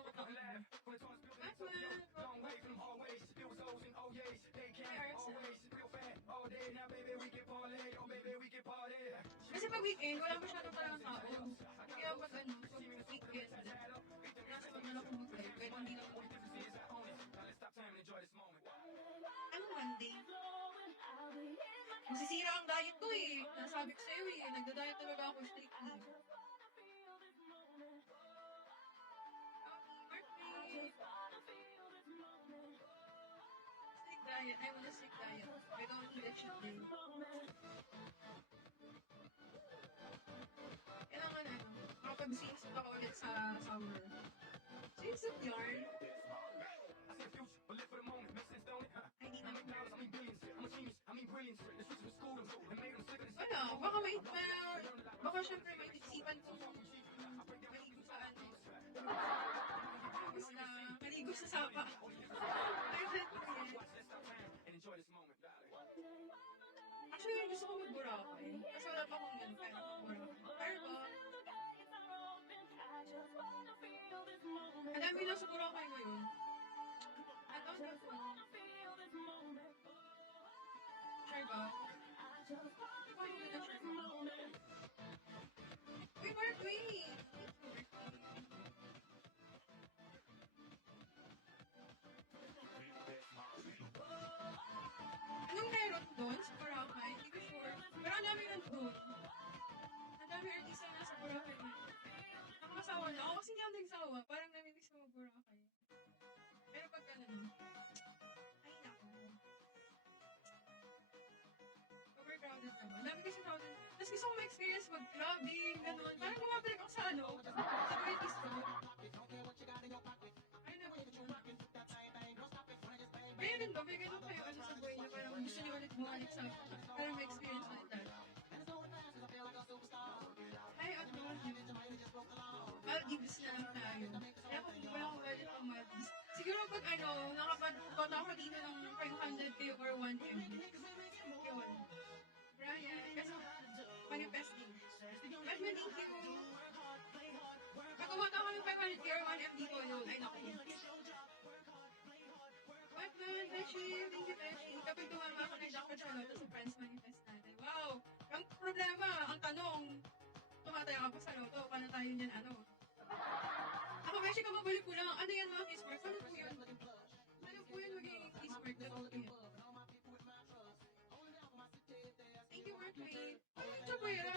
mga taon. Batman! Kasi pag weekend, wala masyadong talagang tao. Kaya pag pag weekend, nasa pag na ako mag-live, kahit hindi na ako. Ano Monday? Masisira ang diet ko eh. Nasabi ko sa'yo eh. Nagda-diet talaga ako strictly. Strict diet. I want a strict diet. I don't need a cheat day. Kailangan makapag-sales pa ako ulit sa summer. Sales of yarn. Ay, di naman. Wala, baka syempre may isipan ko maligo sa ano. Basta maligo sa sapa. Actually, gusto ko mag-Boracay. Kasi wala pa akong ganun kaya mag-Boracay. Pero ang dami lang sa Boracay ngayon. At ako na po. Sure ba? Ikaw yung ganda, sure ba? Uy, Mark, wait! Anong meron doon sa Boracay? Hindi ko sure. Pero ang dami nandun. Ang dami artista na sa Boracay na. Nakakasawa na. Ako kasi hindi ako nagsawa. Parang naminis ko mag-Boracay. Pero pag ganun, ay naku. Overcrowded naman. Ang dami kasi crowded. Tapos gusto ko ma-experience mag-clubbing, ganun. Parang bumabalik ako sa ano, sa British ko. Ay naku. Kaya rin ba, may ganun kayo ano sa buhay na parang gusto niyo ulit bumalik sa parang ma-experience ulit that. Ay, ako. Maldives na lang tayo. Kaya kung wala akong budget pang Maldives. Siguro pag nakapagpunta ako dito ng 500k or 1M. Yun. Brian, kasi manifesting. Batman, thank you. Pag kumata ako ng 500k or 1M dito, yun. Ay, naku. Batman, Beshi, thank you, Beshi. Kapag tumama ako ng Dr. Charlotte sa Friends Manifest natin. Wow! Ang problema, ang tanong, tumataya ka pa sa loto, paano tayo niyan, ano? Ako, Beshi, kamabalik ko lang. Ano yan, mga kiss marks? Ano po yun? Ano po yun maging kiss mark? Ano po yun? Thank you, Mark Wayne. Ito po yun.